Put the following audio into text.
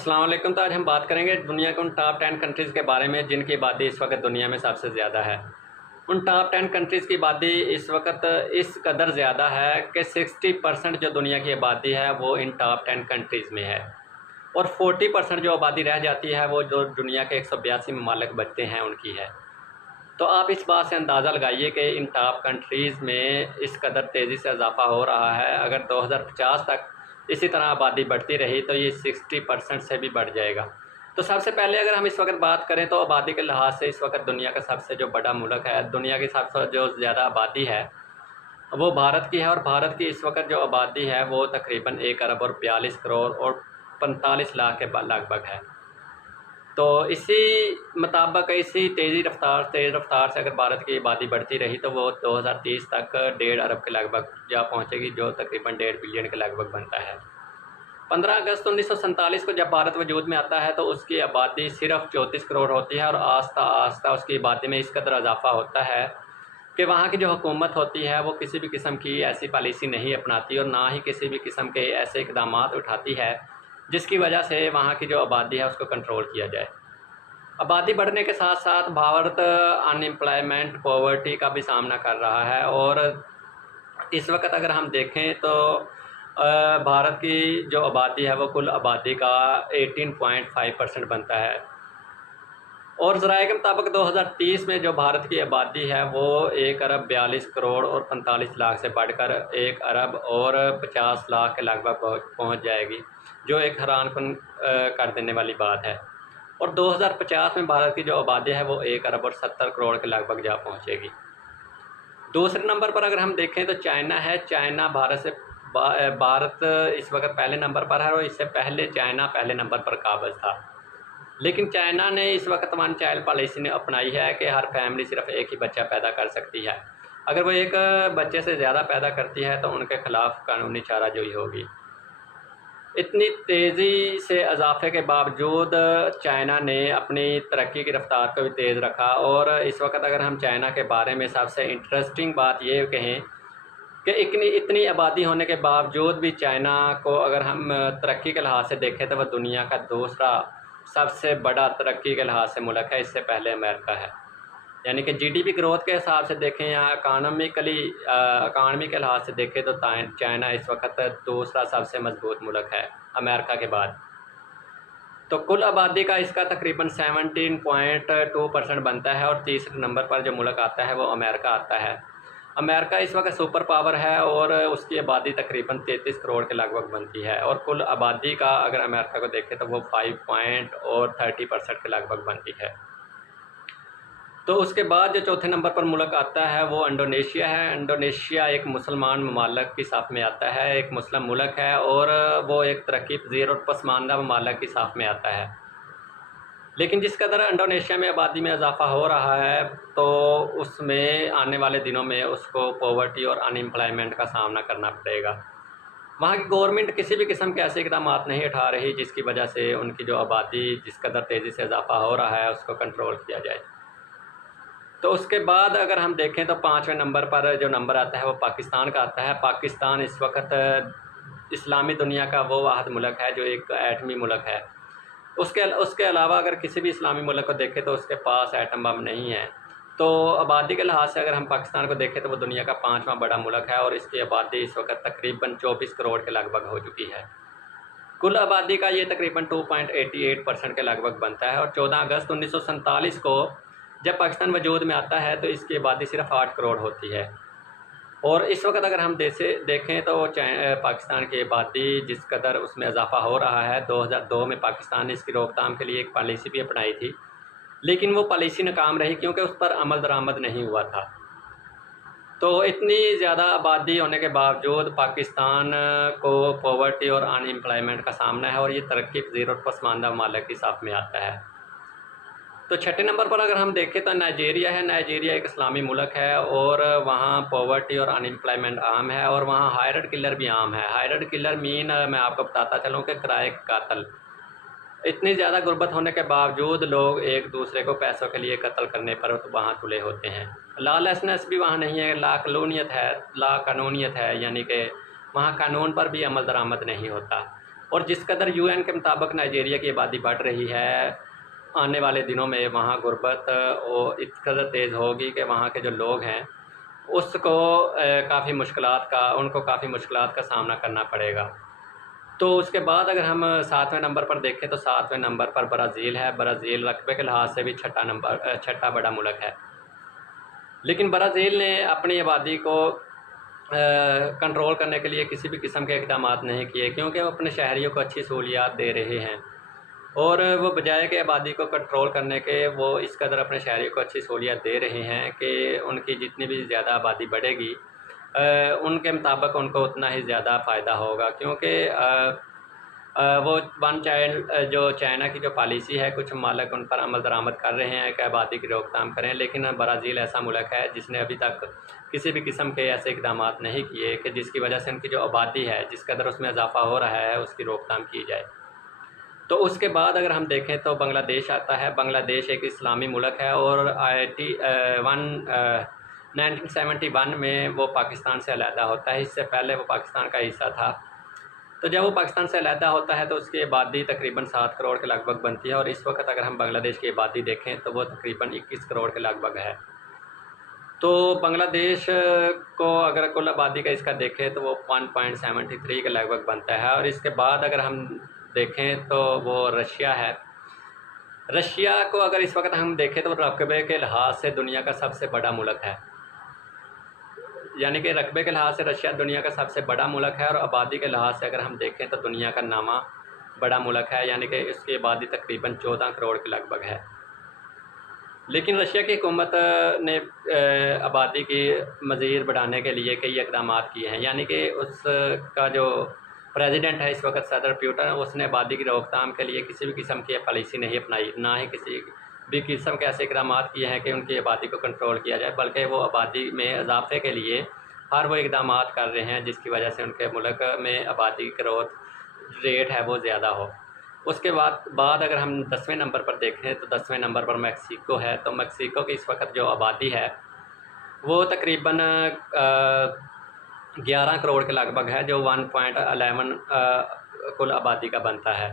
अस्सलाम वालेकुम। तो आज हम बात करेंगे दुनिया के उन टॉप 10 कंट्रीज़ के बारे में जिनकी आबादी इस वक्त दुनिया में सबसे ज़्यादा है। उन टॉप 10 कंट्रीज़ की आबादी इस वक्त इस कदर ज़्यादा है कि 60% जो दुनिया की आबादी है वो इन टॉप 10 कंट्रीज़ में है, और 40% जो आबादी रह जाती है वो जो दुनिया के 182 ममालिक बचते हैं उनकी है। तो आप इस बात से अंदाज़ा लगाइए कि इन टॉप कंट्रीज़ में इस कदर तेज़ी से इजाफ़ा हो रहा है। अगर 2050 तक इसी तरह आबादी बढ़ती रही तो ये 60% से भी बढ़ जाएगा। तो सबसे पहले अगर हम इस वक्त बात करें तो आबादी के लिहाज से इस वक्त दुनिया का सबसे जो बड़ा मुल्क है, दुनिया की सबसे जो ज़्यादा आबादी है वो भारत की है, और भारत की इस वक्त जो आबादी है वो तकरीबन 1 अरब और 42 करोड़ और 45 लाख के लगभग है। तो इसी मुताबिक इसी तेज़ रफ्तार से अगर भारत की आबादी बढ़ती रही तो वो 2030 तक 1.5 अरब के लगभग जा पहुंचेगी, जो तकरीबन 1.5 बिलियन के लगभग बनता है। 15 अगस्त 1947 को जब भारत वजूद में आता है तो उसकी आबादी सिर्फ 34 करोड़ होती है, और आस्ता आस्ता उसकी आबादी में इस कदर इजाफा होता है कि वहाँ की जो हुकूमत होती है वो किसी भी किस्म की ऐसी पॉलिसी नहीं अपनाती और ना ही किसी भी किस्म के ऐसे इकदाम उठाती है जिसकी वजह से वहाँ की जो आबादी है उसको कंट्रोल किया जाए। आबादी बढ़ने के साथ साथ भारत अनएम्प्लॉयमेंट पॉवर्टी का भी सामना कर रहा है, और इस वक्त अगर हम देखें तो भारत की जो आबादी है वो कुल आबादी का 18.5% बनता है, और ज़राए के मुताबिक 2030 में जो भारत की आबादी है वो 1 अरब 42 करोड़ और 45 लाख से बढ़कर 1 अरब और 50 लाख के लगभग पहुंच जाएगी, जो एक हैरानकुन कर देने वाली बात है। और 2050 में भारत की जो आबादी है वो 1 अरब और 70 करोड़ के लगभग जा पहुंचेगी। दूसरे नंबर पर अगर हम देखें तो चाइना है। चाइना भारत इस वक्त पहले नंबर पर है, और इससे पहले चाइना पहले नंबर पर काबिज था। लेकिन चाइना ने इस वक्त वन चाइल्ड पॉलिसी ने अपनाई है कि हर फैमिली सिर्फ एक ही बच्चा पैदा कर सकती है। अगर वो एक बच्चे से ज़्यादा पैदा करती है तो उनके ख़िलाफ़ कानूनी चाराजोई होगी। इतनी तेज़ी से इजाफे के बावजूद चाइना ने अपनी तरक्की की रफ़्तार को भी तेज़ रखा, और इस वक्त अगर हम चाइना के बारे में सबसे इंटरेस्टिंग बात ये कहें कि इतनी आबादी होने के बावजूद भी चाइना को अगर हम तरक्की के लिहाज से देखें तो वह दुनिया का दूसरा सबसे बड़ा तरक्की के लिहाज से मुल्क है, इससे पहले अमेरिका है। यानी कि जीडीपी ग्रोथ के हिसाब से देखें या इकानमी के लिहाज से देखें तो चाइना इस वक्त दूसरा सबसे मजबूत मुल्क है अमेरिका के बाद। तो कुल आबादी का इसका तकरीबन 17.2% बनता है, और तीसरे नंबर पर जो मुल्क आता है वो अमेरिका आता है। अमेरिका इस वक्त सुपर पावर है और उसकी आबादी तकरीबन 33 करोड़ के लगभग बनती है, और कुल आबादी का अगर अमेरिका को देखें तो वो 5.30% के लगभग बनती है। तो उसके बाद जो चौथे नंबर पर मुल्क आता है वो इंडोनेशिया है। इंडोनेशिया एक मुसलमान ममालिक की साफ में आता है, एक मुस्लिम मुल्क है, और वो एक तरक्की पज़ीर और पसमानदा ममालिक की साफ में आता है। लेकिन जिस कदर इंडोनेशिया में आबादी में इजाफा हो रहा है तो उसमें आने वाले दिनों में उसको पॉवर्टी और अनएम्प्लॉयमेंट का सामना करना पड़ेगा। वहाँ की गवर्नमेंट किसी भी किस्म के ऐसे इकदाम नहीं उठा रही जिसकी वजह से उनकी जो आबादी जिस कदर तेज़ी से इजाफा हो रहा है उसको कंट्रोल किया जाए। तो उसके बाद अगर हम देखें तो 5वें नंबर पर जो नंबर आता है वो पाकिस्तान का आता है। पाकिस्तान इस वक्त इस्लामी दुनिया का वो वाहिद मुल्क है जो एक एटमी मुल्क है। उसके अलावा अगर किसी भी इस्लामी मुल्क को देखें तो उसके पास एटम बम नहीं है। तो आबादी के लिहाज से अगर हम पाकिस्तान को देखें तो वो दुनिया का 5वां बड़ा मुल्क है, और इसकी आबादी इस वक्त तकरीबन 24 करोड़ के लगभग हो चुकी है। कुल आबादी का ये तकरीबन 2.88% के लगभग बनता है, और 14 अगस्त 1947 को जब पाकिस्तान वजूद में आता है तो इसकी आबादी सिर्फ 8 करोड़ होती है। और इस वक्त अगर हम देखें तो पाकिस्तान की आबादी जिस कदर उसमें इजाफा हो रहा है, 2002 में पाकिस्तान ने इसकी रोकथाम के लिए एक पॉलिसी भी अपनाई थी, लेकिन वो पॉलिसी नाकाम रही क्योंकि उस पर अमल दरामद नहीं हुआ था। तो इतनी ज़्यादा आबादी होने के बावजूद पाकिस्तान को पॉवर्टी और अनएम्प्लॉयमेंट का सामना है, और ये तरक्की पज़ीर और पसमानदा ममालिक की साफ में आता है। तो छठे नंबर पर अगर हम देखें तो नाइजीरिया है। नाइजीरिया एक इस्लामी मुल्क है, और वहाँ पॉवर्टी और अनएम्प्लॉयमेंट आम है, और वहाँ हायरड किलर भी आम है। हायरड किलर मीन मैं आपको बताता चलूँ कि किराए कातल। इतनी ज़्यादा गुर्बत होने के बावजूद लोग एक दूसरे को पैसों के लिए कत्ल करने पर तो वहाँ तुले होते हैं। लॉलेसनेस भी वहाँ नहीं है, ला कानूनियत है, यानी कि वहाँ कानून पर भी अमल दरामद नहीं होता। और जिस कदर यूएन के मुताबिक नाइजीरिया की आबादी बढ़ रही है, आने वाले दिनों में वहाँ गुर्बत और इस कदर तेज़ होगी कि वहाँ के जो लोग हैं उसको काफ़ी मुश्किलात का सामना करना पड़ेगा। तो उसके बाद अगर हम 7वें नंबर पर देखें तो 7वें नंबर पर ब्राज़ील है। ब्राज़ील रकबे के लिहाज से भी छठा बड़ा मुल्क है। लेकिन ब्राज़ील ने अपनी आबादी को कंट्रोल करने के लिए किसी भी किस्म के इक़दाम नहीं किए, क्योंकि वो अपने शहरियों को अच्छी सहूलियात दे रहे हैं और वो बजाय के आबादी को कंट्रोल करने के वो इस कदर अपने शहरियों को अच्छी सहूलियात दे रहे हैं कि उनकी जितनी भी ज़्यादा आबादी बढ़ेगी उनके मुताबिक उनको उतना ही ज़्यादा फ़ायदा होगा, क्योंकि वो वन चाइल्ड जो चाइना की जो पॉलिसी है, कुछ ममालिक उन पर अमल दरामद कर रहे हैं कि आबादी की रोकथाम करें, लेकिन ब्राज़ील ऐसा मुल्क है जिसने अभी तक किसी भी किस्म के ऐसे इक़दाम नहीं किए कि जिसकी वजह से उनकी जो आबादी है, जिस कदर उसमें इजाफ़ा हो रहा है, उसकी रोकथाम की जाए। तो उसके बाद अगर हम देखें तो बांग्लादेश आता है। बांग्लादेश एक इस्लामी मुल्क है और 1971 में वो पाकिस्तान से अलहदा होता है। इससे पहले वो पाकिस्तान का हिस्सा था। तो जब वो पाकिस्तान से अलहदा होता है तो उसकी आबादी तकरीबन 7 करोड़ के लगभग बनती है और इस वक्त अगर हम बांग्लादेश की आबादी देखें तो वो तकरीबन 21 करोड़ के लगभग है। तो बांग्लादेश को अगर कुल आबादी का इसका देखें तो वो 1.73 के लगभग बनता है। और इसके बाद अगर हम देखें तो वो रशिया है। रशिया को अगर इस वक्त हम देखें तो रकबे के लिहाज से दुनिया का सबसे बड़ा मुल्क है, यानी कि रकबे के लिहाज से रशिया दुनिया का सबसे बड़ा मुल्क है और आबादी के लिहाज से अगर हम देखें तो दुनिया का नामा बड़ा मुल्क है, यानी कि इसकी आबादी तकरीबन 14 करोड़ के लगभग है। लेकिन रशिया की हुकूमत ने आबादी की मज़ीद बढ़ाने के लिए कई इक़दाम किए हैं, यानी कि उसका जो प्रेसिडेंट है इस वक्त सदर पुतिन, उसने आबादी की रोकथाम के लिए किसी भी किस्म की पॉलिसी नहीं अपनाई, ना ही किसी भी किस्म के ऐसे इक़दाम किए हैं कि उनकी आबादी को कंट्रोल किया जाए, बल्कि वो आबादी में इजाफे के लिए हर वो इक़दाम कर रहे हैं जिसकी वजह से उनके मुल्क में आबादी ग्रोथ रेट है वो ज़्यादा हो। उसके बाद अगर हम 10वें नंबर पर देखें तो 10वें नंबर पर मैक्सिको है। तो मैक्सिको की इस वक्त जो आबादी है वो तकरीबन 11 करोड़ के लगभग है, जो 1.11 कुल आबादी का बनता है।